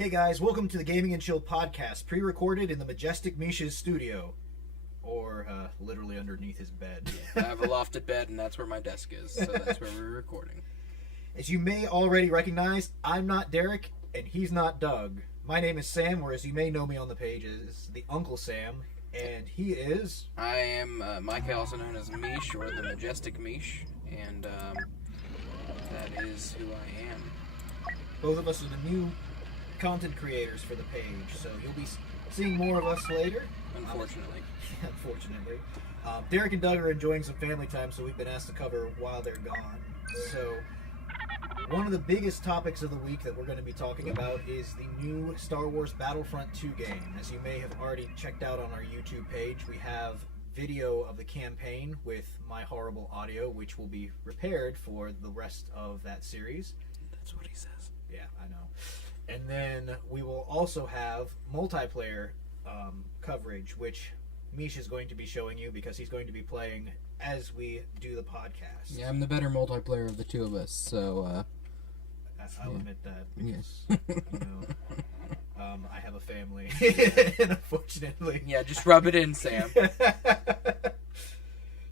Hey guys, welcome to the Gaming and Chill podcast, pre-recorded in the Majestic Meesh's studio. Or, literally underneath his bed. I have a lofted bed, and that's where my desk is, so that's where we're recording. As you may already recognize, I'm not Derek, and he's not Doug. My name is Sam, or as you may know me on the page as the Uncle Sam, and he is... I am Mike, also known as Meesh, or the Majestic Meesh, and that is who I am. Both of us are the new content creators for the page, so you'll be seeing more of us later. Unfortunately. Unfortunately. Derek and Doug are enjoying some family time, so we've been asked to cover while they're gone. So, one of the biggest topics of the week that we're going to be talking about is the new Star Wars Battlefront 2 game. As you may have already checked out on our YouTube page, we have video of the campaign with my horrible audio, which will be repaired for the rest of that series. That's what he says. Yeah, I know. And then we will also have multiplayer coverage, which Meesh is going to be showing you because he's going to be playing as we do the podcast. Yeah, I'm the better multiplayer of the two of us, so... I'll admit that because, I have a family, and unfortunately... Yeah, just rub it in, Sam.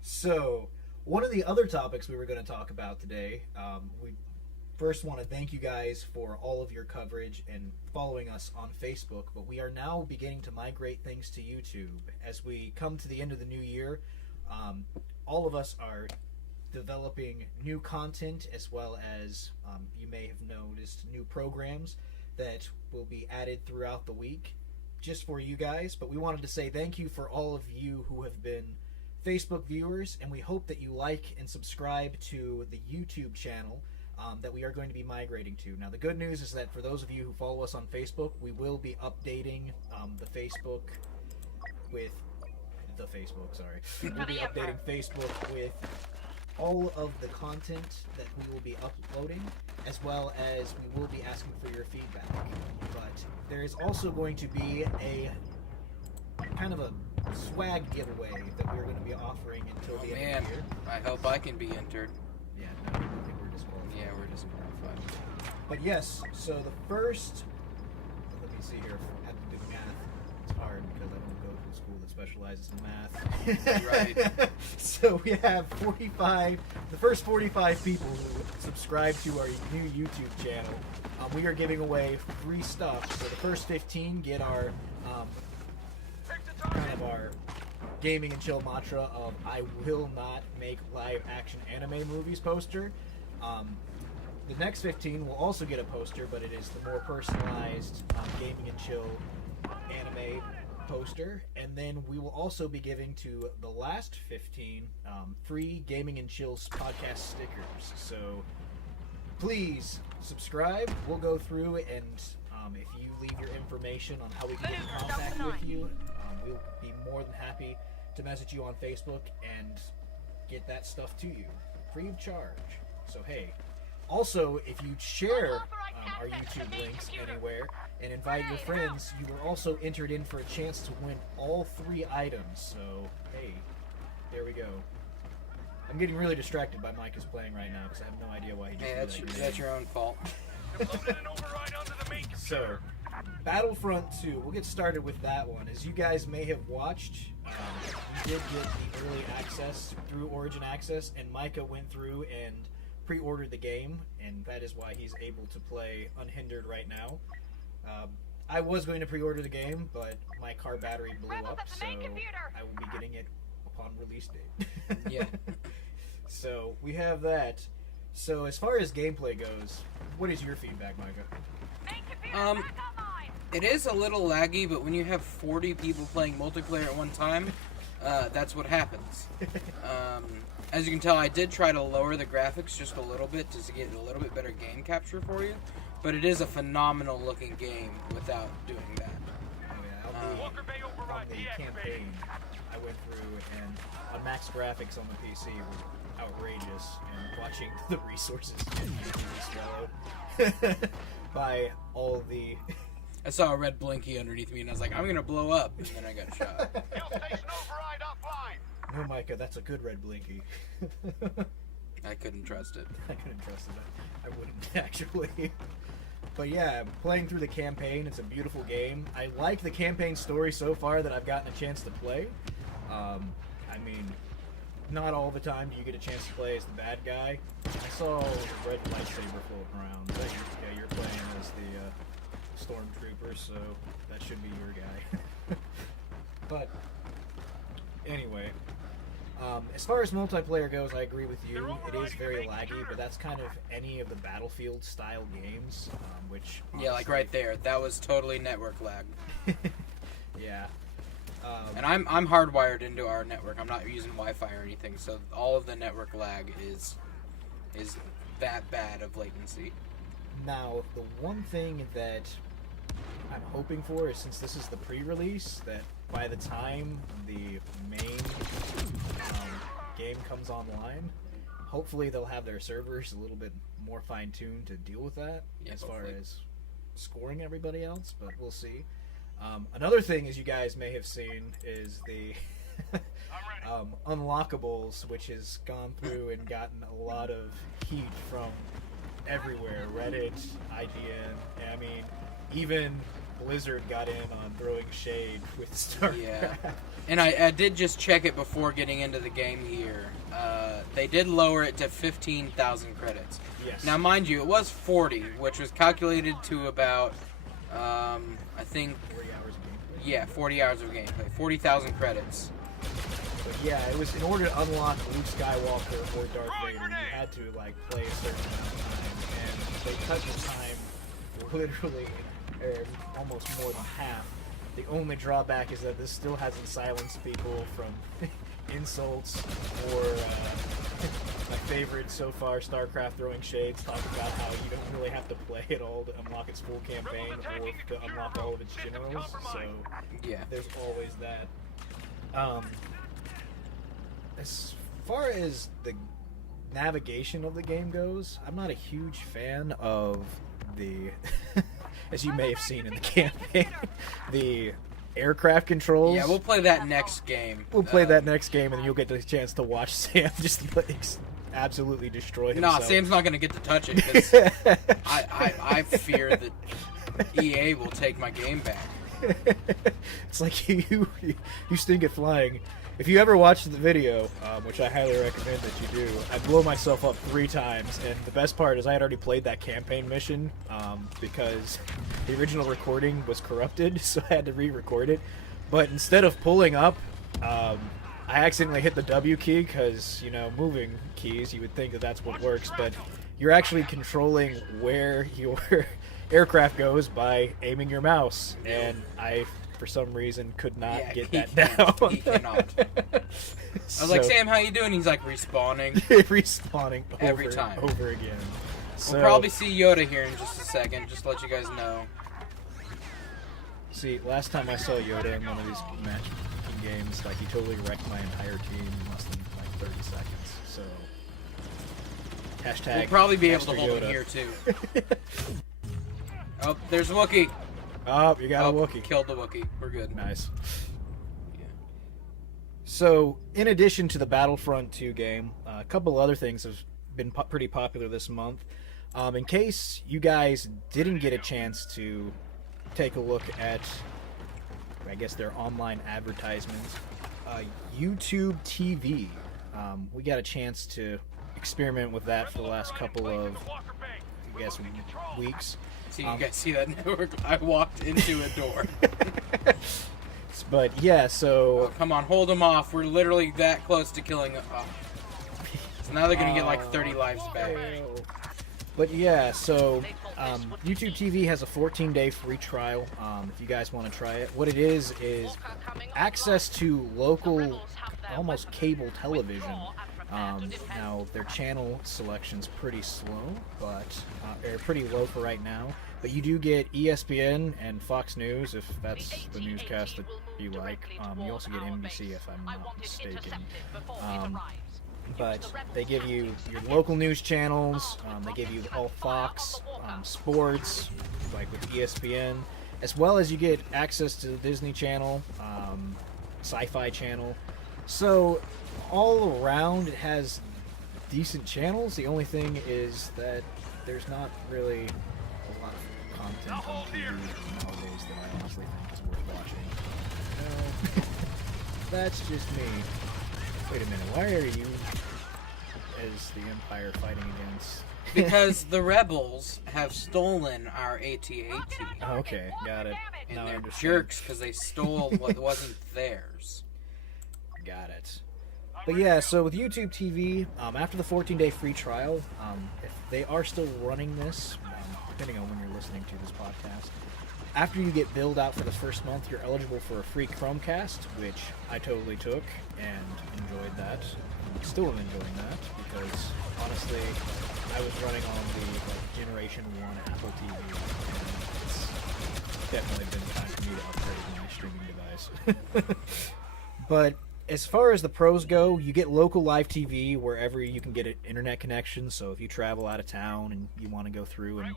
So, one of the other topics we were going to talk about today, we first want to thank you guys for all of your coverage and following us on Facebook, but we are now beginning to migrate things to YouTube. As we come to the end of the new year, all of us are developing new content, as well as, you may have noticed, new programs that will be added throughout the week just for you guys. But we wanted to say thank you for all of you who have been Facebook viewers, and we hope that you like and subscribe to the YouTube channel that we are going to be migrating to. Now, the good news is that for those of you who follow us on Facebook, we will be updating the Facebook with... We'll be updating Facebook with all of the content that we will be uploading, as well as we will be asking for your feedback. But there is also going to be a kind of a swag giveaway that we're going to be offering until the end of the year. I hope I can be entered. Yeah, no, I think we're disqualified. Yeah, we're disqualified. But yes, so the first... Let me see here. I have to do math. It's hard because I don't go to a school that specializes in math. Right. So we have 45... The first 45 people who subscribe to our new YouTube channel, we are giving away free stuff. So the first 15 get our... kind of our Gaming and Chill mantra of I will not make live action anime movies poster. The next 15 will also get a poster, but it is the more personalized Gaming and Chill anime poster. And then we will also be giving to the last 15 free Gaming and Chill podcast stickers. So please subscribe. We'll go through, and if you leave your information on how we can get in contact with you, we'll be more than happy to message you on Facebook and get that stuff to you free of charge. So hey, also if you share our YouTube links anywhere and invite your friends, you are also entered in for a chance to win all 3 items. So hey, there we go. I'm getting really distracted by Mike is playing right now because I have no idea why he just did that. That's your own fault. So, Battlefront 2, we'll get started with that one. As you guys may have watched, we did get the early access through Origin Access, and Micah went through and pre-ordered the game, and that is why he's able to play unhindered right now. I was going to pre-order the game, but my car battery blew up, so I will be getting it upon release date. Yeah. So, we have that. So, as far as gameplay goes, what is your feedback, Micah? It is a little laggy, but when you have 40 people playing multiplayer at one time, that's what happens. As you can tell, I did try to lower the graphics just a little bit to get a little bit better game capture for you, but it is a phenomenal looking game without doing that. Oh yeah, on the campaign, I went through, and on max graphics on the PC was outrageous, and watching the resources be swallowed by all the... I saw a red blinky underneath me, and I was like, I'm gonna blow up, and then I got shot. No, Micah, that's a good red blinky. I couldn't trust it. I couldn't trust it. I wouldn't, actually. But yeah, playing through the campaign, it's a beautiful game. I like the campaign story so far that I've gotten a chance to play. I mean, not all the time do you get a chance to play as the bad guy. I saw the red lightsaber floating around. Yeah, you're playing as the stormtrooper, so that should be your guy. But anyway, as far as multiplayer goes, I agree with you. It is very laggy, but that's kind of any of the Battlefield style games, which Yeah, like right there. That was totally network lag. Yeah. And I'm hardwired into our network. I'm not using Wi-Fi or anything, so all of the network lag is that bad of latency. Now, the one thing that I'm hoping for is, since this is the pre-release, that by the time the main game comes online, hopefully they'll have their servers a little bit more fine-tuned to deal with that, Yeah, as hopefully. far as scoring everybody else, but we'll see. Another thing, as you guys may have seen, is the unlockables, which has gone through and gotten a lot of heat from everywhere. Reddit, IGN, I mean, even Blizzard got in on throwing shade with StarCraft. Yeah. And I did just check it before getting into the game here. They did lower it to 15,000 credits. Yes. Now, mind you, it was 40, which was calculated to about, I think, 40 hours of gameplay. yeah, 40 hours of gameplay. 40,000 credits. But yeah, it was in order to unlock Luke Skywalker or Darth Vader, you had to like play a certain amount of time, and they cut the time literally almost more than half. The only drawback is that this still hasn't silenced people from insults or my favorite so far, StarCraft throwing shades, talk about how you don't really have to play it all to unlock its full campaign or to unlock all of its generals. So Yeah. there's always that. As far as the navigation of the game goes, I'm not a huge fan of the, as you may have seen in the campaign, the aircraft controls. Yeah, we'll play that next game. We'll play that next game, and then you'll get the chance to watch Sam just absolutely destroy himself. No, Sam's not going to get to touch it because I fear that EA will take my game back. It's like you stink at flying. If you ever watch the video, which I highly recommend that you do, I blow myself up 3 times, and the best part is I had already played that campaign mission because the original recording was corrupted, so I had to re-record it. But instead of pulling up, I accidentally hit the W key because, you know, moving keys, you would think that that's what works, but you're actually controlling where your aircraft goes by aiming your mouse, and I, for some reason, could not get that down. He cannot. I was like, Sam, how you doing? He's like, respawning. respawning Every time. over again. So, We'll probably see Yoda here in just a second, just to let you guys know. see, last time I saw Yoda in one of these match games, like, he totally wrecked my entire team in less than, like, 30 seconds. So, hashtag We'll probably be able to Master hold Yoda. him here, too. Oh, there's Wookiee. Oh, you got a Wookiee. Killed the Wookiee. We're good. Nice. Yeah. So, in addition to the Battlefront 2 game, a couple other things have been pretty popular this month. In case you guys didn't get a chance to take a look at, I guess, their online advertisements, YouTube TV. We got a chance to experiment with that for the last couple of, I guess, weeks. So you guys see that network? I walked into a door. But yeah, so Oh, come on, hold him off. We're literally that close to killing him. Oh. So now they're going to get like 30 lives back. But yeah, so YouTube TV has a 14-day free trial if you guys want to try it. What it is access to local, almost cable television. Now, their channel selection's pretty slow, but they're pretty low for right now. But you do get ESPN and Fox News, if that's the newscast that you like. You also get NBC, if I'm not mistaken. But they give you your local news channels. They give you all Fox sports, like with ESPN, as well as you get access to the Disney Channel, Sci-Fi Channel. So all around, it has decent channels. The only thing is that there's not really a lot of content on TV nowadays that I honestly think is worth watching. That's just me. Wait a minute, why are you, as the Empire, fighting against... Because the rebels have stolen our AT-AT. Okay, got it. And Now I they're understand. jerks because they stole what wasn't theirs. Got it. But yeah, so with YouTube TV, after the 14-day free trial, if they are still running this, depending on when you're listening to this podcast, after you get billed out for the first month, you're eligible for a free Chromecast, which I totally took and enjoyed that. Still am enjoying that because honestly, I was running on the Generation 1 Apple TV, and it's definitely been time for me to upgrade my streaming device. But as far as the pros go, you get local live TV wherever you can get an internet connection. So if you travel out of town and you want to go through and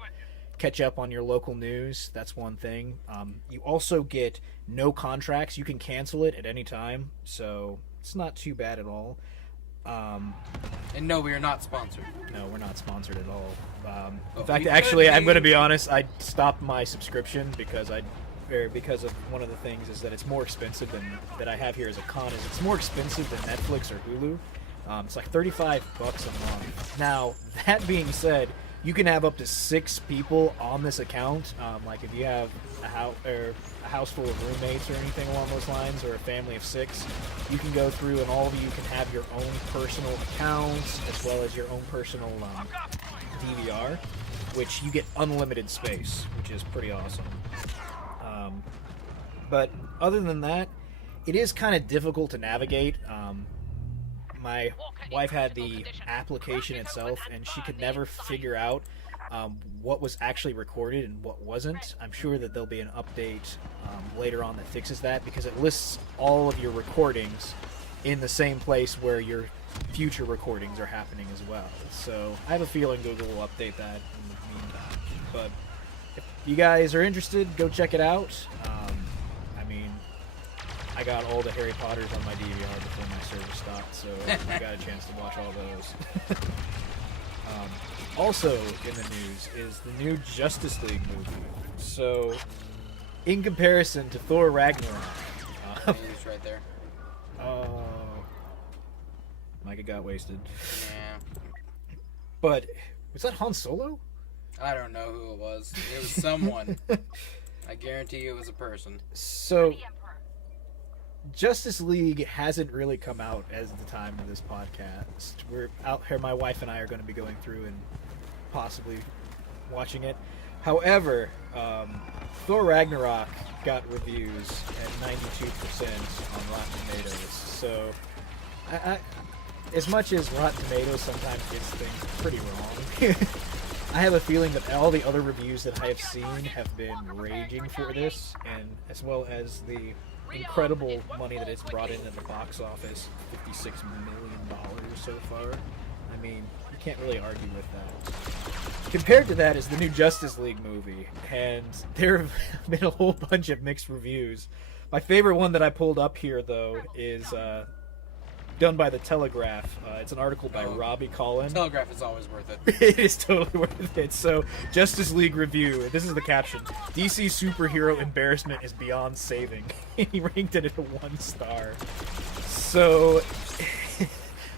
catch up on your local news, that's one thing. You also get no contracts. You can cancel it at any time, so it's not too bad at all. And no, we are not sponsored. No, we're not sponsored at all. In But fact, we actually, could I'm going to be. be honest. I stopped my subscription because of one of the things is that it's more expensive than that I have here as a con. Is it's more expensive than Netflix or Hulu. It's like $35 a month. Now, that being said, you can have up to 6 people on this account. Like if you have a house full of roommates or anything along those lines, or a family of 6, you can go through and all of you can have your own personal accounts as well as your own personal DVR, which you get unlimited space, which is pretty awesome. But other than that, it is kind of difficult to navigate. My wife had the application itself, and she could never figure out what was actually recorded and what wasn't. I'm sure that there'll be an update later on that fixes that, because it lists all of your recordings in the same place where your future recordings are happening as well. So I have a feeling Google will update that in the meantime. But if you guys are interested, go check it out. I got all the Harry Potters on my DVR before my service stopped, so I got a chance to watch all those. Also in the news is the new Justice League movie. So, in comparison to Thor Ragnarok, It's right there. oh, Micah got wasted. Yeah. But was that Han Solo? I don't know who it was. It was someone. I guarantee you it was a person. So, Justice League hasn't really come out as the time of this podcast. We're out here, my wife and I are going to be going through and possibly watching it. However, Thor Ragnarok got reviews at 92% on Rotten Tomatoes. So, I, as much as Rotten Tomatoes sometimes gets things pretty wrong, I have a feeling that all the other reviews that I have seen have been raging for this, and as well as the incredible money that it's brought in at the box office, $56 million so far. I mean, you can't really argue with that. Compared to that is the new Justice League movie, and there have been a whole bunch of mixed reviews. My favorite one that I pulled up here, though, is done by The Telegraph. It's an article by Robbie Collin. Telegraph is always worth it. It is totally worth it. So, Justice League review. This is the caption. DC superhero embarrassment is beyond saving. He ranked it at a 1 star. So,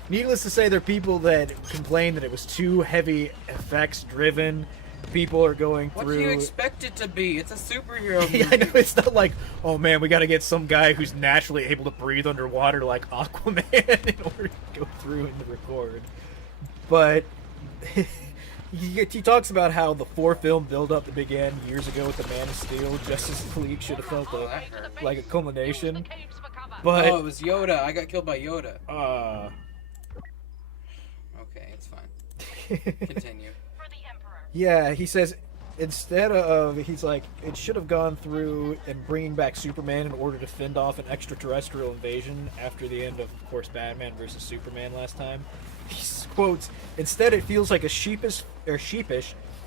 needless to say, there are people that complain that it was too heavy effects driven. People are going through... What do you expect it to be? It's a superhero movie. Yeah, I know, it's not like, oh man, we gotta get some guy who's naturally able to breathe underwater like Aquaman in order to go through and record. But he talks about how the 4-film build-up that began years ago with the Man of Steel, Justice League should have felt like a culmination. But Oh, it was Yoda. I got killed by Yoda. Okay, it's fine. Continue. yeah, he says instead of, he's like, it should have gone through and bringing back Superman in order to fend off an extraterrestrial invasion after the end of course, Batman versus Superman last time. He quotes, instead it feels like a sheepish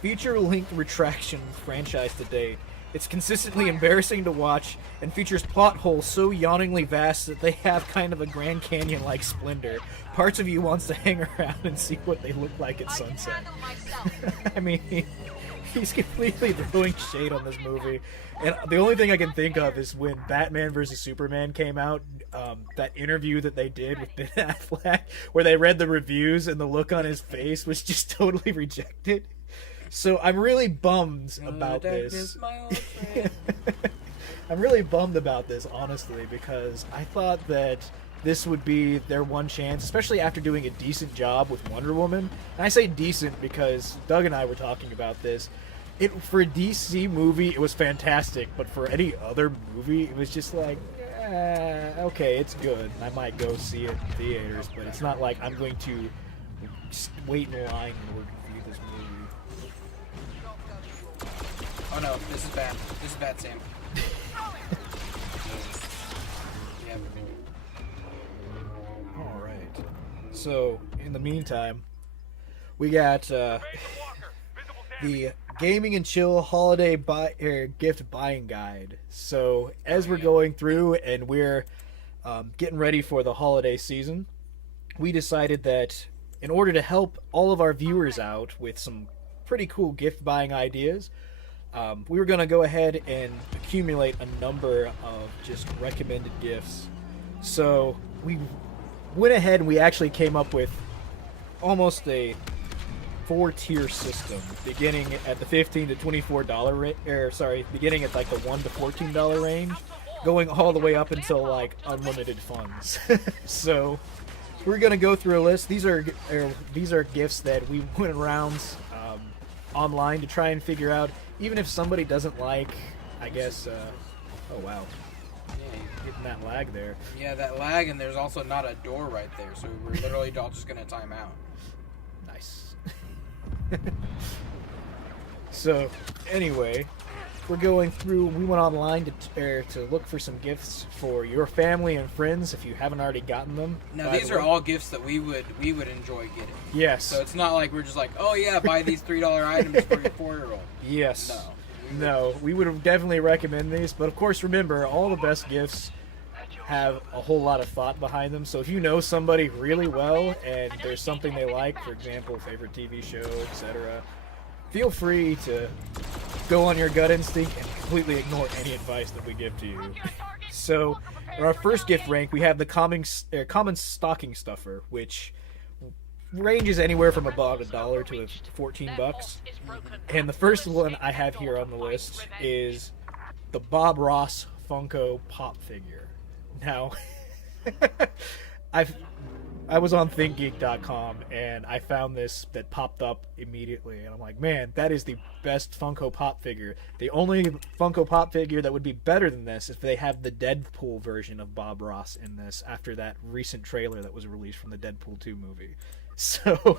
feature-length retraction franchise to date. It's consistently embarrassing to watch and features plot holes so yawningly vast that they have kind of a Grand Canyon-like splendor. Parts of you wants to hang around and see what they look like at sunset. I mean, He's completely throwing shade on this movie. And the only thing I can think of is when Batman vs. Superman came out, that interview that they did with Ben Affleck, where they read the reviews and the look on his face was just totally rejected. So I'm really bummed about this. I'm really bummed about this, honestly, because I thought that this would be their one chance, especially after doing a decent job with Wonder Woman. And I say decent because Doug and I were talking about this. For a DC movie, it was fantastic, but for any other movie, it was just like, okay, it's good. I might go see it in theaters, but it's not like I'm going to wait in line in order to view this movie. Oh no, this is bad. This is bad, Sam. Yeah. All right. So, in the meantime, we got the Gaming and Chill Holiday Gift Buying Guide. So, as we're going through and we're getting ready for the holiday season, we decided that in order to help all of our viewers out with some pretty cool gift buying ideas, we were going to go ahead and accumulate a number of just recommended gifts. So we went ahead and we actually came up with almost a 4-tier system, beginning at the $15 to $24 beginning at like the $1 to $14 range, going all the way up until like unlimited funds. So we're going to go through a list. These are gifts that we went around online to try and figure out, even if somebody doesn't like, I guess, oh wow, getting that lag there. Yeah, that lag, and there's also not a door right there, so we're literally all just going to time out. Nice. So, anyway, we're going through, we went online to look for some gifts for your family and friends if you haven't already gotten them. Now, these are all gifts that we would enjoy getting. Yes. So it's not like we're just like, oh yeah, buy these $3 items for your 4-year-old. Yes. No, we would definitely recommend these, but of course remember, all the best gifts have a whole lot of thought behind them. So if you know somebody really well and there's something they like, for example, favorite TV show, etc., feel free to go on your gut instinct and completely ignore any advice that we give to you. So, in our first gift rank, we have the common stocking stuffer, which ranges anywhere from about $1 to $14. And the first one I have here on the list is the Bob Ross Funko Pop figure. Now, I was on ThinkGeek.com and I found this that popped up immediately, and I'm like, man, that is the best Funko Pop figure. The only Funko Pop figure that would be better than this if they have the Deadpool version of Bob Ross in this after that recent trailer that was released from the Deadpool 2 movie. So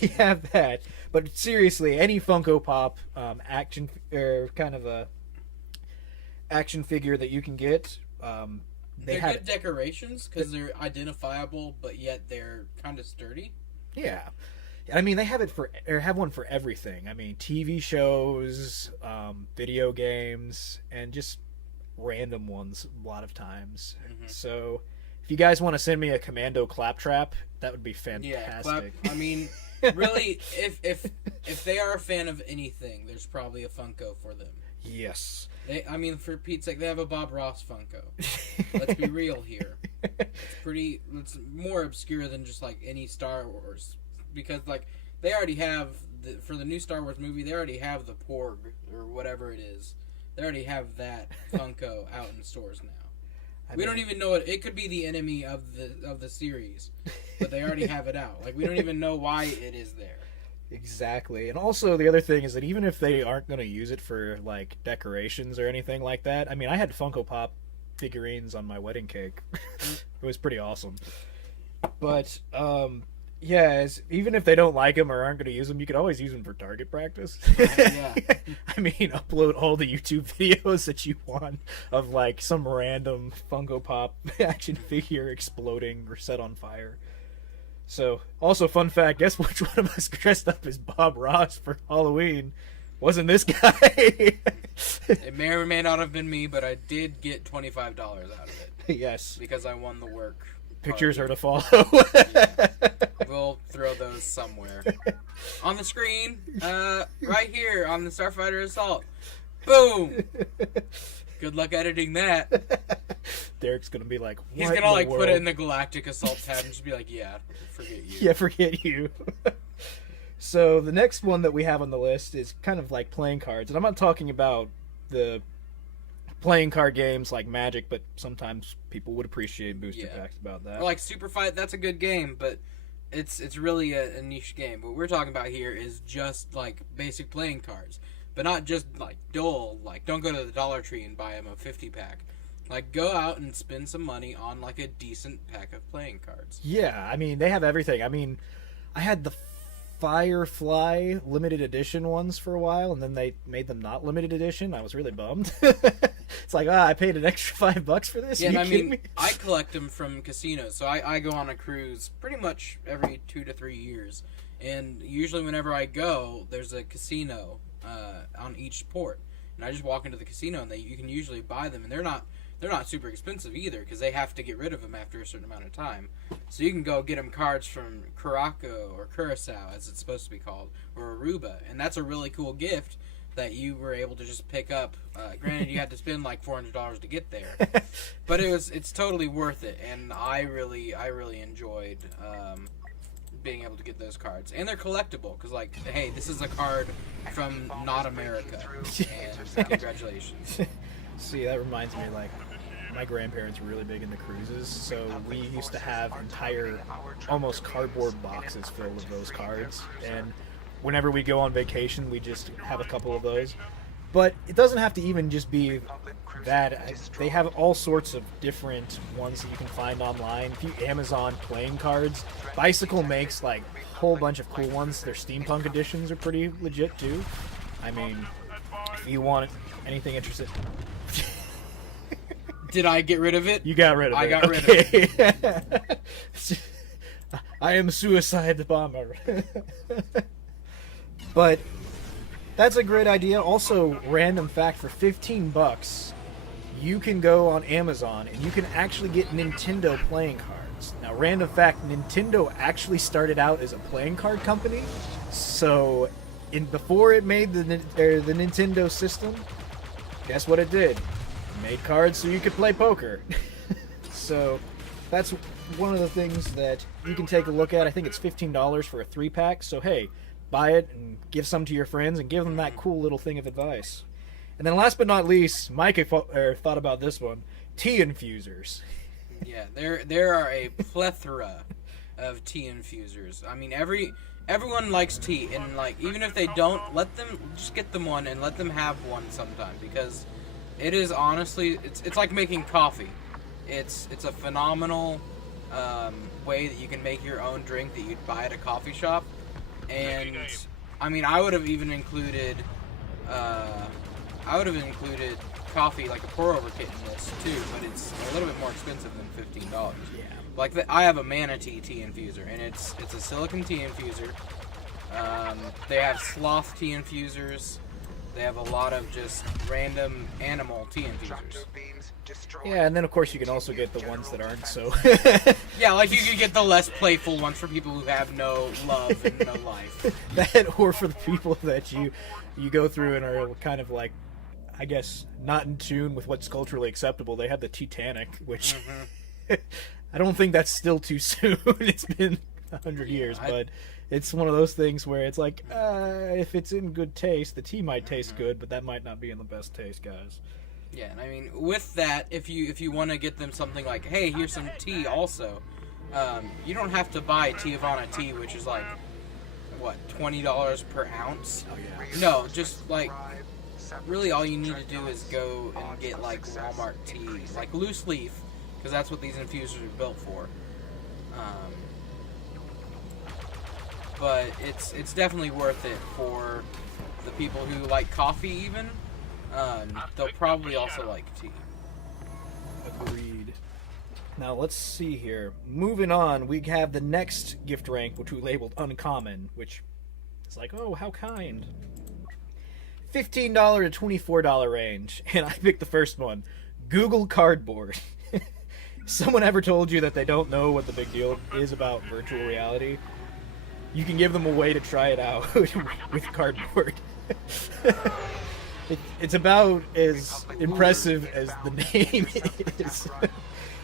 we have that. But seriously, any Funko Pop action or kind of a action figure that you can get, they're good decorations because they're identifiable, but yet they're kind of sturdy. Yeah, I mean they have one for everything. I mean TV shows, video games, and just random ones a lot of times. Mm-hmm. So if you guys want to send me a Commando Claptrap, that would be fantastic. Yeah, I mean, really, if they are a fan of anything, there's probably a Funko for them. Yes. For Pete's sake, they have a Bob Ross Funko. Let's be real here. It's more obscure than just like any Star Wars, because like they already have for the new Star Wars movie, they already have the Porg or whatever it is. They already have that Funko out in stores now. We don't even know it. It could be the enemy of the series, but they already have it out. Like we don't even know why it is there. Exactly. And also the other thing is that even if they aren't going to use it for like decorations or anything like that, I mean, I had Funko Pop figurines on my wedding cake. It was pretty awesome. But even if they don't like them or aren't going to use them, you could always use them for target practice. Yeah. I mean, upload all the YouTube videos that you want of like some random Funko Pop action figure exploding or set on fire. So, also, fun fact, guess which one of us dressed up as Bob Ross for Halloween? Wasn't this guy. It may or may not have been me, but I did get $25 out of it. Yes. Because I won the work. Pictures are party. to follow. We'll throw those somewhere. On the screen, right here on the Starfighter Assault. Boom! Good luck editing that. Derek's gonna be like, He's what gonna like the put it world? in the Galactic Assault tab and just be like, yeah, forget you. Yeah, forget you. So the next one that we have on the list is kind of like playing cards, and I'm not talking about the playing card games like Magic, but sometimes people would appreciate booster packs about that. Or like Super Fight, that's a good game, but it's really a niche game. What we're talking about here is just like basic playing cards, but not just like dull. Like, don't go to the Dollar Tree and buy them a 50-pack. Like, go out and spend some money on like a decent pack of playing cards. Yeah, I mean, they have everything. I mean, I had the Firefly limited edition ones for a while, and then they made them not limited edition. I was really bummed. It's like, I paid an extra $5 for this? Yeah, and I kidding mean, me? I collect them from casinos, so I go on a cruise pretty much every 2 to 3 years, and usually whenever I go, there's a casino on each port, and I just walk into the casino, and you can usually buy them, and they're not super expensive either, because they have to get rid of them after a certain amount of time. So you can go get them cards from Curaçao, or Curacao, as it's supposed to be called, or Aruba, and that's a really cool gift that you were able to just pick up. Granted, you had to spend like $400 to get there, but it's totally worth it, and I really enjoyed being able to get those cards, and they're collectible because, like, hey, this is a card from not America, and congratulations. See, that reminds me, like, my grandparents were really big into cruises, so we used to have entire, almost cardboard boxes filled of those cards, and whenever we go on vacation, we just have a couple of those. But it doesn't have to even just be that. They have all sorts of different ones that you can find online. If you Amazon playing cards, Bicycle makes like a whole bunch of cool ones. Their steampunk editions are pretty legit too. I mean, if you want anything interesting. Did I get rid of it? You got rid of it. I got rid of it. I am Suicide the Bomber. But that's a great idea. Also, random fact, for $15, you can go on Amazon and you can actually get Nintendo playing cards. Now, random fact, Nintendo actually started out as a playing card company. So, before it made the Nintendo system, guess what it did? It made cards so you could play poker. So, that's one of the things that you can take a look at. I think it's $15 for a 3-pack. So, hey, buy it and give some to your friends and give them that cool little thing of advice. And then last but not least, Mike thought about this one, tea infusers. Yeah, there are a plethora of tea infusers. I mean, everyone likes tea, and like, even if they don't, just get them one and let them have one sometime, because it is honestly, it's like making coffee. It's a phenomenal way that you can make your own drink that you'd buy at a coffee shop. And I mean, I would have included coffee, like a pour-over kit in this too, but it's a little bit more expensive than $15. Yeah. Like I have a Manatee tea infuser, and it's a silicone tea infuser. They have sloth tea infusers. They have a lot of just random animal tea infusers. Yeah, and then of course you can also get the ones that aren't so. Yeah, like you can get the less playful ones for people who have no love and no life. That, or for the people that you go through and are kind of like, I guess, not in tune with what's culturally acceptable. They have the Titanic, which I don't think that's still too soon. It's been 100 years, but it's one of those things where it's like, if it's in good taste, the tea might taste good, but that might not be in the best taste, guys. Yeah, and I mean, with that, if you want to get them something like, hey, here's some tea also, you don't have to buy Tijuana tea, which is like, what, $20 per ounce? Oh, yeah. No, just like, really all you need to do is go and get like Walmart tea, like loose leaf, because that's what these infusers are built for. But it's definitely worth it for the people who like coffee even. They'll probably also like tea. Agreed. Now let's see here. Moving on, we have the next gift rank, which we labeled uncommon, which is like, oh, how kind. $15 to $24 range, and I picked the first one, Google Cardboard. someone ever told you that they don't know what the big deal is about virtual reality, you can give them a way to try it out with cardboard. It's about as impressive as the name is.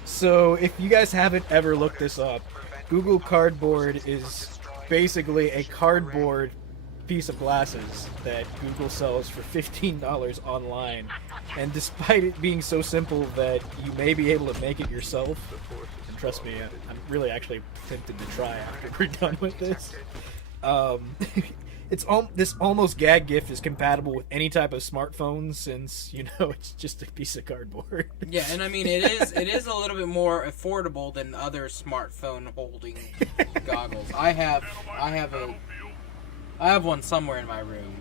So if you guys haven't ever looked this up, Google Cardboard is basically a cardboard piece of glasses that Google sells for $15 online. And despite it being so simple that you may be able to make it yourself, and trust me, I'm really actually tempted to try after we're done with this. This almost gag gift is compatible with any type of smartphone since, it's just a piece of cardboard. Yeah, and I mean it is a little bit more affordable than other smartphone holding goggles. I have one somewhere in my room,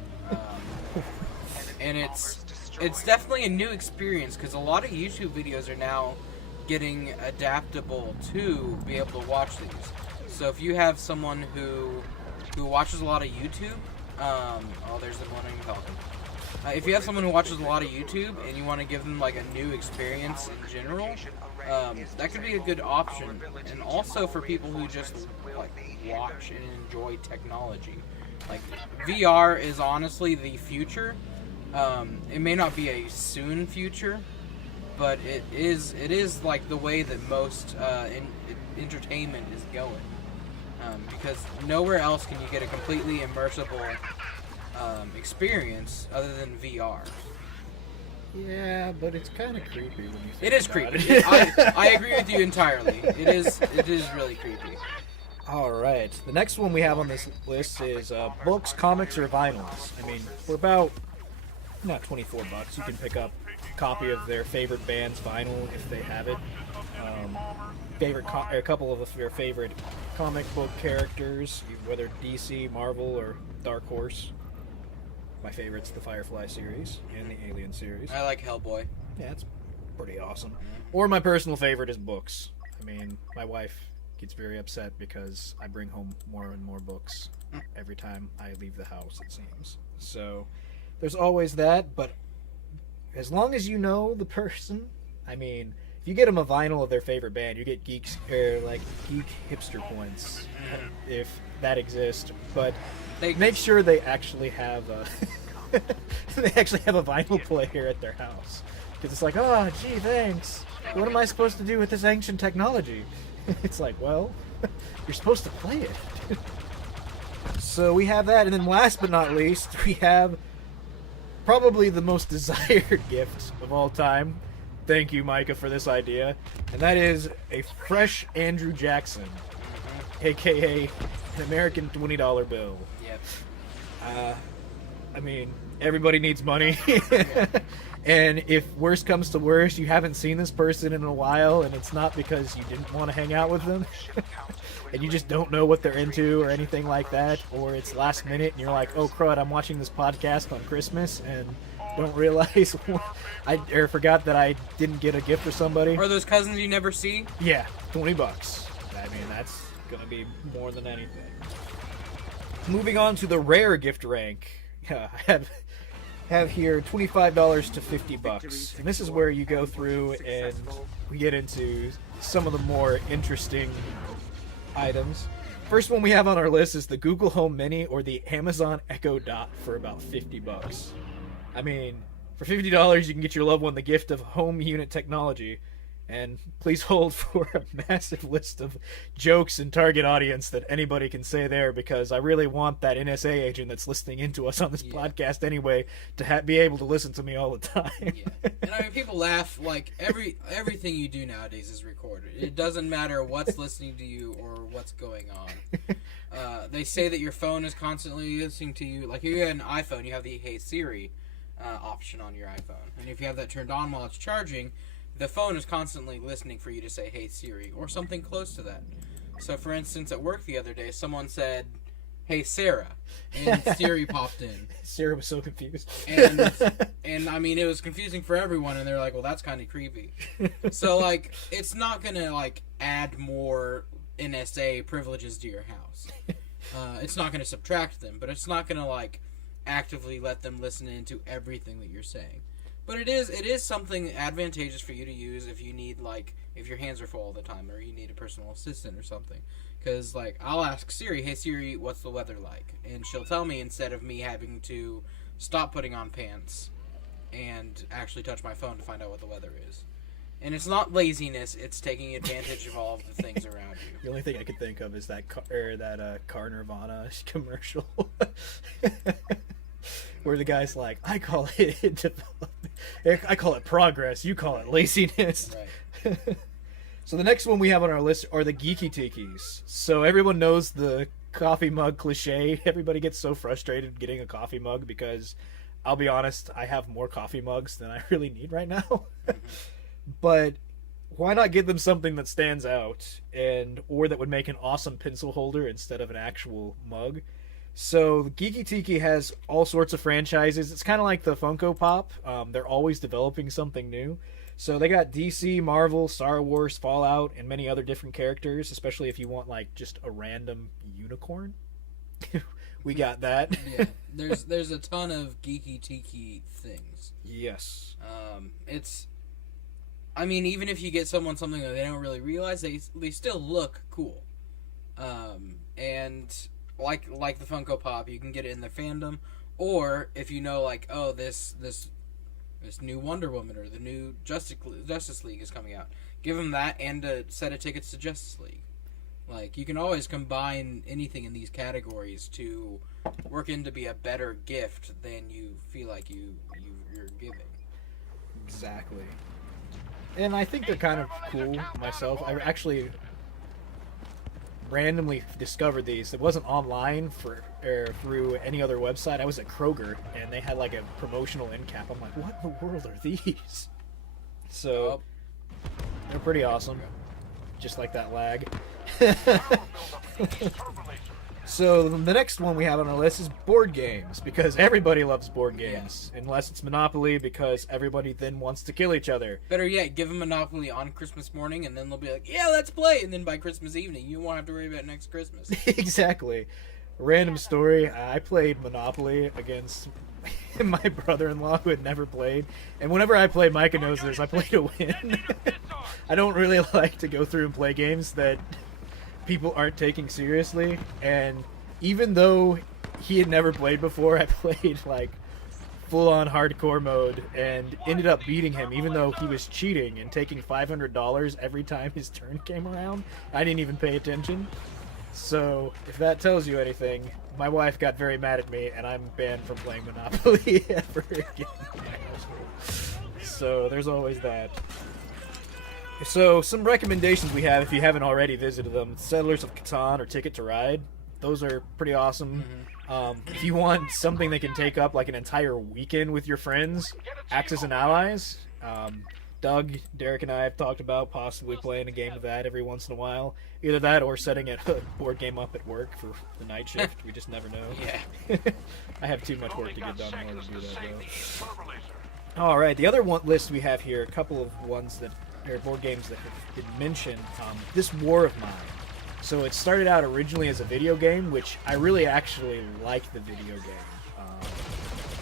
and it's definitely a new experience because a lot of YouTube videos are now getting adaptable to be able to watch these. So if you have someone who watches a lot of YouTube, there's the one I'm talking. If you have someone who watches a lot of YouTube and you want to give them like a new experience in general, that could be a good option. And also for people who just like watch and enjoy technology. Like VR is honestly the future. It may not be a soon future, but it is like the way that most entertainment is going. Because nowhere else can you get a completely immersible experience other than VR. Yeah, but it's kind of creepy when you think It is about creepy. it. I agree with you entirely. It is really creepy. All right. The next one we have on this list is books, comics, or vinyls. I mean, for about not $24, you can pick up a copy of their favorite band's vinyl if they have it. A couple of their favorite comic book characters, whether DC, Marvel, or Dark Horse. My favorite's the Firefly series and the Alien series. I like Hellboy. Yeah, it's pretty awesome. Or my personal favorite is books. I mean, my wife gets very upset because I bring home more and more books every time I leave the house, it seems. So there's always that, but as long as you know the person, I mean, if you get them a vinyl of their favorite band, you get geek hipster points, if that exists. But make sure they actually have a vinyl player at their house, because it's like, oh, gee, thanks. What am I supposed to do with this ancient technology? It's like, well, you're supposed to play it. So we have that, and then last but not least, we have probably the most desired gift of all time. Thank you, Micah, for this idea. And that is a fresh Andrew Jackson, a.k.a. an American $20 bill. Yep. I mean, everybody needs money. And if worst comes to worst, you haven't seen this person in a while, and it's not because you didn't want to hang out with them, and you just don't know what they're into or anything like that, or it's last minute, and you're like, oh, crud, I'm watching this podcast on Christmas, and don't realize I forgot that I didn't get a gift for somebody. Are those cousins you never see? Yeah, $20. I mean, that's gonna be more than anything. Moving on to the rare gift rank, I have here $25 to $50, and this is where you go through and we get into some of the more interesting items. First one we have on our list is the Google Home Mini or the Amazon Echo Dot for about $50. I mean, for $50 you can get your loved one the gift of home unit technology. And please hold for a massive list of jokes and target audience that anybody can say there, because I really want that NSA agent that's listening into us on this podcast anyway to be able to listen to me all the time. Yeah. And I mean, people laugh, like, everything you do nowadays is recorded. It doesn't matter what's listening to you or what's going on. They say that your phone is constantly listening to you. Like, if you have an iPhone, you have the Hey Siri option on your iPhone. And if you have that turned on while it's charging, the phone is constantly listening for you to say, hey, Siri, or something close to that. So, for instance, at work the other day, someone said, hey, Sarah, and Siri popped in. Sarah was so confused. And I mean, it was confusing for everyone, and they're like, well, that's kind of creepy. So, like, it's not going to, like, add more NSA privileges to your house. It's not going to subtract them, but it's not going to, like, actively let them listen into everything that you're saying. But it is something advantageous for you to use if you need, like, if your hands are full all the time or you need a personal assistant or something. Because, like, I'll ask Siri, hey Siri, what's the weather like? And she'll tell me instead of me having to stop putting on pants and actually touch my phone to find out what the weather is. And it's not laziness, it's taking advantage of all of the things around you. The only thing I could think of is that car Nirvana commercial. Where the guy's like, I call it progress, you call it laziness. Right. So the next one we have on our list are the Geeky Tikis. So everyone knows the coffee mug cliche. Everybody gets so frustrated getting a coffee mug because, I'll be honest, I have more coffee mugs than I really need right now. But why not give them something that stands out or that would make an awesome pencil holder instead of an actual mug? So Geeky Tiki has all sorts of franchises. It's kind of like the Funko Pop. They're always developing something new. So they got DC, Marvel, Star Wars, Fallout, and many other different characters, especially if you want like just a random unicorn. We got that. Yeah, there's a ton of Geeky Tiki things. Yes. I mean, even if you get someone something that they don't really realize, they still look cool. And like the Funko Pop, you can get it in the fandom, or if you know, like, oh, this new Wonder Woman or the new Justice League is coming out, give them that and a set of tickets to Justice League. Like, you can always combine anything in these categories to work in to be a better gift than you feel like you're giving. Exactly. And I think they're kind of cool myself. I actually randomly discovered these. It wasn't online through any other website. I was at Kroger, and they had like a promotional end cap. I'm like, what in the world are these? So, they're pretty awesome. Just like that lag. So the next one we have on our list is board games, because everybody loves board games, unless it's Monopoly, because everybody then wants to kill each other. Better yet, give them Monopoly on Christmas morning, and then they'll be like, yeah, let's play, and then by Christmas evening, you won't have to worry about next Christmas. Exactly. Random story, I played Monopoly against my brother-in-law who had never played, and whenever I play, Micah knows this, I play to win. I don't really like to go through and play games that people aren't taking seriously, and even though he had never played before, I played like full-on hardcore mode and ended up beating him, even though he was cheating and taking $500 every time his turn came around. I didn't even pay attention. So if that tells you anything, my wife got very mad at me, and I'm banned from playing Monopoly ever again. So there's always that. So, some recommendations we have, if you haven't already visited them: Settlers of Catan or Ticket to Ride. Those are pretty awesome. If you want something that can take up like an entire weekend with your friends, Axis and Allies. Doug, Derek, and I have talked about possibly playing a game of that every once in a while. Either that or setting a board game up at work for the night shift. We just never know. Yeah. I have too much work to get done in order to do that, though. Alright, the other list we have here, a couple of ones that are board games that have been mentioned. This War of Mine. So it started out originally as a video game, which I really actually like the video game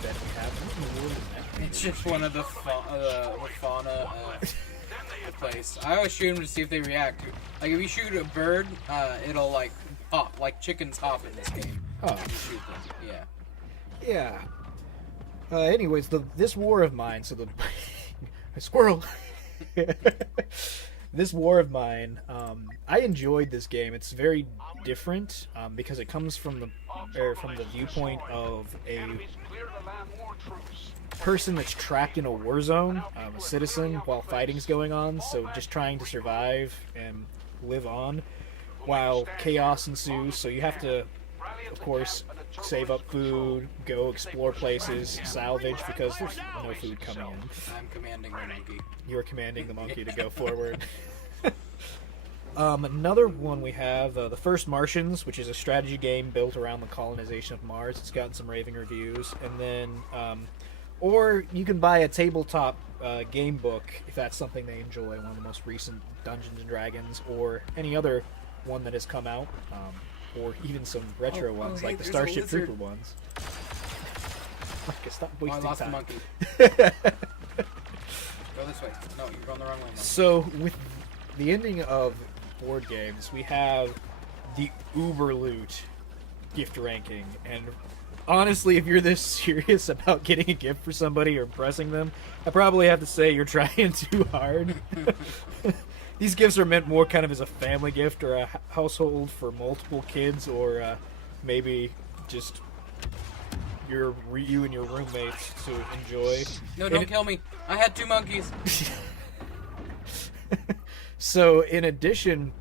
that we have. What in the world is that? It's just one of the fauna place. I always shoot them to see if they react. Like, if you shoot a bird, it'll like hop, like chickens hop in this game. Oh. You shoot them. Yeah. Yeah. Anyways, this War of Mine. So a squirrel. This War of Mine, I enjoyed this game. It's very different because it comes from the viewpoint of a person that's trapped in a war zone, a citizen, while fighting's going on. So just trying to survive and live on while chaos ensues. So you have to, of course, save up food, go explore places, salvage, because there's no food coming in. I'm commanding the monkey. You're commanding the monkey to go forward. Another one we have, The First Martians, which is a strategy game built around the colonization of Mars. It's gotten some raving reviews. And then, or you can buy a tabletop game book if that's something they enjoy, one of the most recent Dungeons & Dragons, or any other one that has come out. Or even some retro ones, like the Starship Trooper ones. Micah, stop wasting I lost time. the monkey. this way. No, you're going the wrong way. Mike. So, with the ending of board games, we have the Uber Loot gift ranking. And honestly, if you're this serious about getting a gift for somebody or impressing them, I probably have to say you're trying too hard. These gifts are meant more kind of as a family gift or a household for multiple kids, or maybe just you and your roommates to enjoy. No, don't kill me. I had 2 monkeys. So, in addition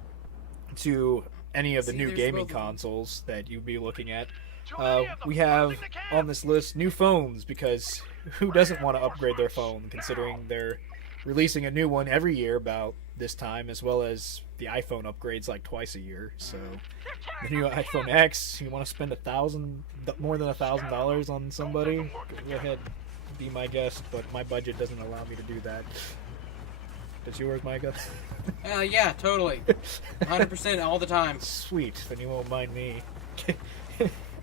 to any of the new there's gaming both of them. consoles that you'd be looking at, we have on this list new phones, because who doesn't want to upgrade their phone, considering they're releasing a new one every year about this time, as well as the iPhone upgrades like twice a year. So the new iPhone X, you want to spend more than $1,000 on somebody, go ahead, be my guest, but my budget doesn't allow me to do that. Does yours, Micah? Yeah, totally. 100% all the time. Sweet, then you won't mind me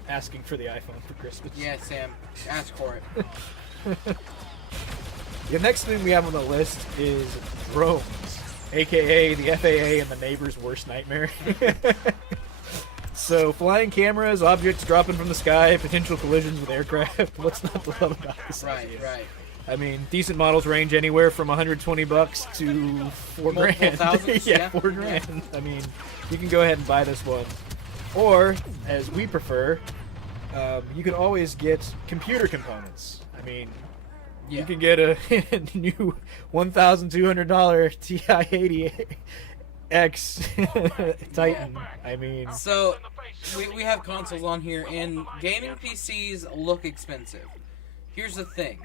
asking for the iPhone for Christmas. Yeah, Sam. Ask for it. The next thing we have on the list is drones, aka the FAA and the neighbor's worst nightmare. So, flying cameras, objects dropping from the sky, potential collisions with aircraft. What's not to love about this idea? Right. I mean, decent models range anywhere from $120 to $4 grand. Thousands, Yeah, $4 grand. I mean, you can go ahead and buy this one. Or, as we prefer, you can always get computer components. I mean, Yeah. you can get a new $1,200 Ti-80X Titan. I mean, So, we have consoles on here, and gaming PCs look expensive. Here's the thing.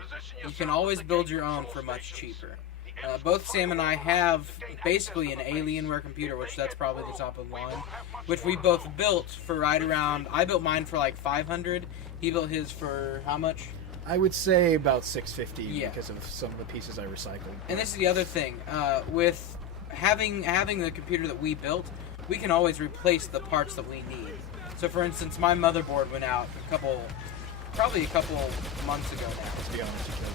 You can always build your own for much cheaper. Both Sam and I have basically an Alienware computer, which that's probably the top of the line, which we both built for right around... I built mine for like $500. He built his for how much? I would say about $650 Yeah. because of some of the pieces I recycled. And this is the other thing. With having the computer that we built, we can always replace the parts that we need. So, for instance, my motherboard went out probably a couple months ago now. Let's be honest with each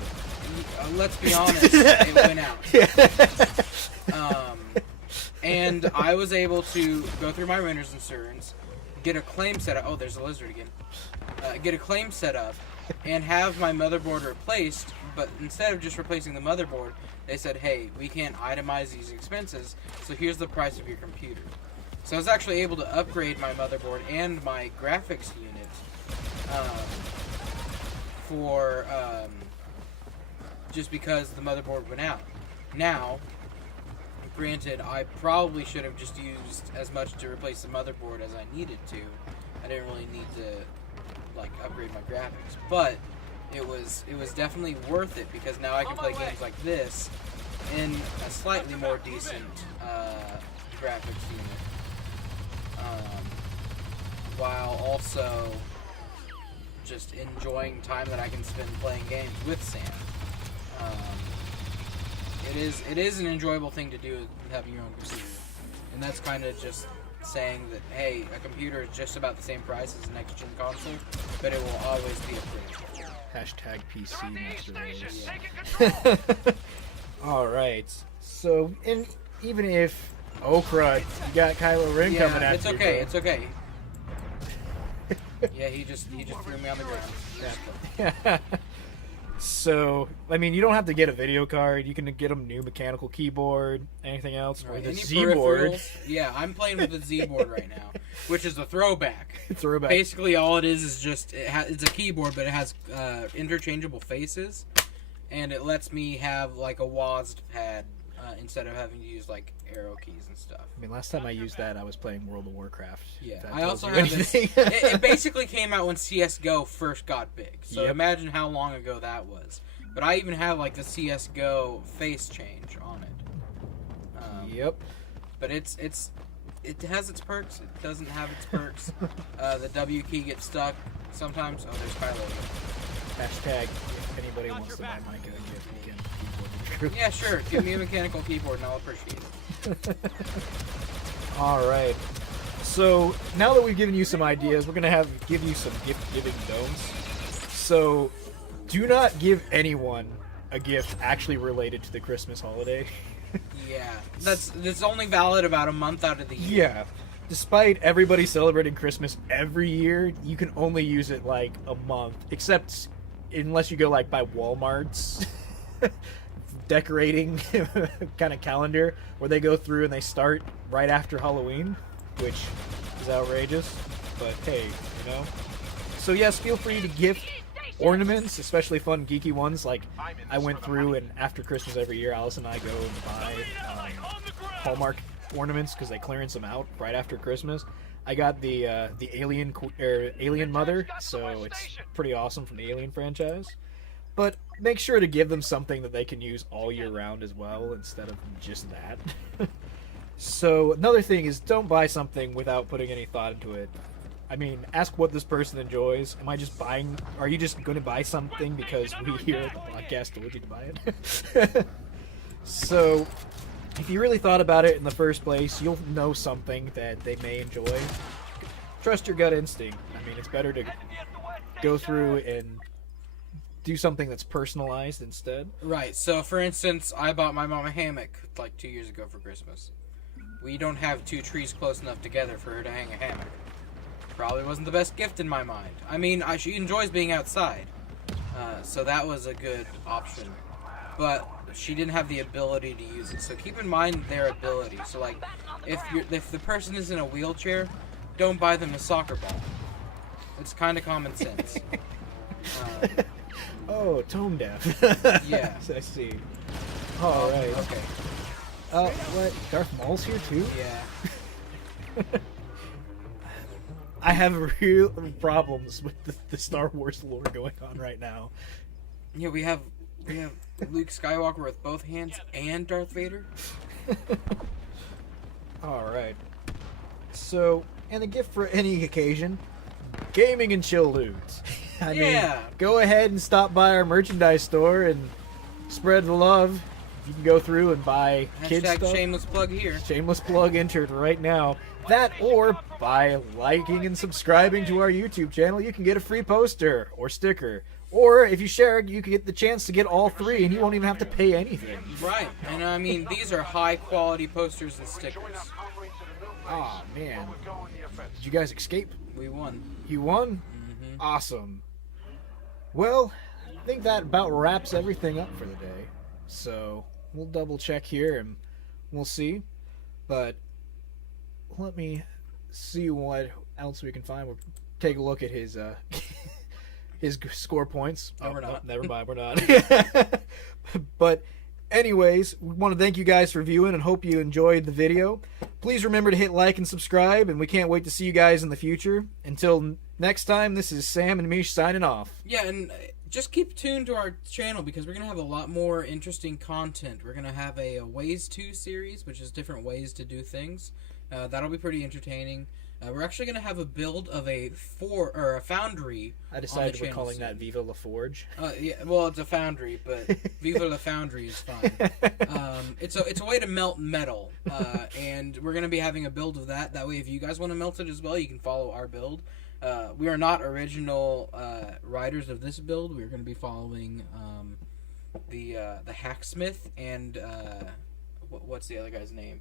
other. Let's be honest, it went out. And I was able to go through my render's insurance, get a claim set up. Oh, there's a lizard again. Get a claim set up, and have my motherboard replaced. But instead of just replacing the motherboard, they said, hey, we can't itemize these expenses, so here's the price of your computer. So I was actually able to upgrade my motherboard and my graphics unit for just because the motherboard went out. Now, granted, I probably should have just used as much to replace the motherboard as I needed to. I didn't really need to upgrade my graphics, but it was definitely worth it, because now I can play games like this in a slightly more decent graphics unit, while also just enjoying time that I can spend playing games with Sam. It is an enjoyable thing to do, having your own computer, and that's kind of just saying that, hey, a computer is just about the same price as a next-gen console, but it will always be upgraded. Hashtag PC Master Race. Alright. So, and even if, oh crud, you got Kylo Ren coming after it's you. okay, bro. it's okay. Yeah, he just threw me on the ground. So, I mean, you don't have to get a video card. You can get a new mechanical keyboard, anything else. Or the Any Z board. peripherals? Yeah, I'm playing with the Z board right now, which is a throwback. Throwback. Basically, all it is just it's a keyboard, but it has interchangeable faces, and it lets me have like a WASD pad instead of having to use like arrow keys and stuff. I mean, last time I used that, I was playing World of Warcraft. Yeah, That I tells also you have this. anything. It basically came out when CS:GO first got big, so Yep. imagine how long ago that was. But I even have like the CS:GO face change on it. Yep. But it has its perks. It doesn't have its perks. The W key gets stuck sometimes. Oh, there's Kylo. Hashtag if anybody wants to buy Micah, you can keyboard. Yeah, sure. Give me a mechanical keyboard and I'll appreciate it. Alright. So, now that we've given you some ideas, we're going to give you some gift-giving don'ts. So, do not give anyone a gift actually related to the Christmas holiday. Yeah, that's only valid about a month out of the year. Yeah. Despite everybody celebrating Christmas every year, you can only use it like a month, except unless you go like by Walmart's decorating kind of calendar where they go through and they start right after Halloween, which is outrageous, but hey, you know. So yes, feel free to gift ornaments, especially fun geeky ones. Like I went through and after Christmas every year, Alice and I go and buy Hallmark ornaments because they clearance them out right after Christmas. I got the Alien Mother, so it's pretty awesome from the Alien franchise. But make sure to give them something that they can use all year round as well, instead of just that. So another thing is, don't buy something without putting any thought into it. I mean, ask what this person enjoys. Are you just going to buy something because we here at the podcast told you to buy it? So, if you really thought about it in the first place, you'll know something that they may enjoy. Trust your gut instinct. I mean, it's better to go through and do something that's personalized instead. Right, so for instance, I bought my mom a hammock like 2 years ago for Christmas. We don't have two trees close enough together for her to hang a hammock. Probably wasn't the best gift in my mind. I mean, she enjoys being outside, so that was a good option. But she didn't have the ability to use it, so keep in mind their ability. So, like, if the person is in a wheelchair, don't buy them a soccer ball. It's kind of common sense. Oh, tone deaf. Yeah. I see. All right. Okay. What? Darth Maul's here too? Yeah. I have real problems with the Star Wars lore going on right now. Yeah, we have Luke Skywalker with both hands and Darth Vader. All right. So, and a gift for any occasion, gaming and chill dudes. I mean, go ahead and stop by our merchandise store and spread the love. You can go through and buy kids stuff. Shameless plug here. Shameless plug entered right now. That, or by liking and subscribing to our YouTube channel, you can get a free poster or sticker. Or if you share, you can get the chance to get all three, and you won't even have to pay anything. Right, and I mean, these are high-quality posters and stickers. Aw, man. Did you guys escape? We won. You won? Mm-hmm. Awesome. Well, I think that about wraps everything up for the day. So, we'll double check here, and we'll see. But let me see what else we can find. We'll take a look at his his score points. No, we're not. Oh, never mind, we're not. But anyways, we want to thank you guys for viewing and hope you enjoyed the video. Please remember to hit like and subscribe, and we can't wait to see you guys in the future. Until next time, this is Sam and Meesh signing off. Yeah, and just keep tuned to our channel because we're going to have a lot more interesting content. We're going to have a Ways To series, which is different ways to do things. That'll be pretty entertaining. We're actually going to have a build of a foundry. I decided we're calling that Viva La Forge. Yeah, well, it's a foundry, but Viva La Foundry is fine. It's a way to melt metal, and we're going to be having a build of that. That way, if you guys want to melt it as well, you can follow our build. We are not original writers of this build. We're going to be following the hacksmith and what's the other guy's name?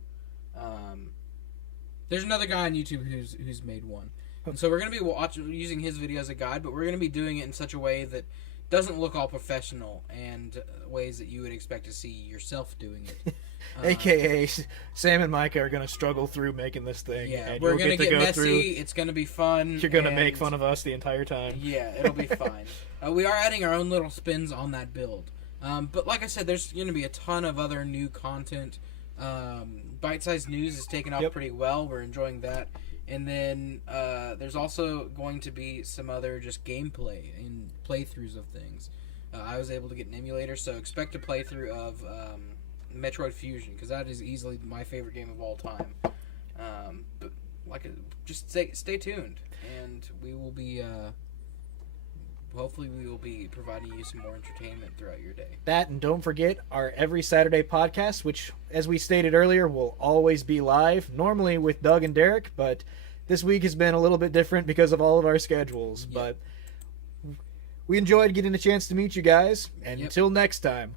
There's another guy on YouTube who's made one. And so we're going to be using his video as a guide, but we're going to be doing it in such a way that doesn't look all professional and ways that you would expect to see yourself doing it. AKA, Sam and Micah are going to struggle through making this thing. Yeah, and we're going to get messy. Through. It's going to be fun. You're going to make fun of us the entire time. Yeah, it'll be fine. We are adding our own little spins on that build. But like I said, there's going to be a ton of other new content. Bite-sized news is taken off pretty well. We're enjoying that. And then there's also going to be some other just gameplay and playthroughs of things. I was able to get an emulator, so expect a playthrough of Metroid Fusion, because that is easily my favorite game of all time. But just stay tuned, and we will be hopefully we will be providing you some more entertainment throughout your day. That, and don't forget our every Saturday podcast, which, as we stated earlier, will always be live, normally with Doug and Derek, but this week has been a little bit different because of all of our schedules. But we enjoyed getting a chance to meet you guys, and Yep. until next time.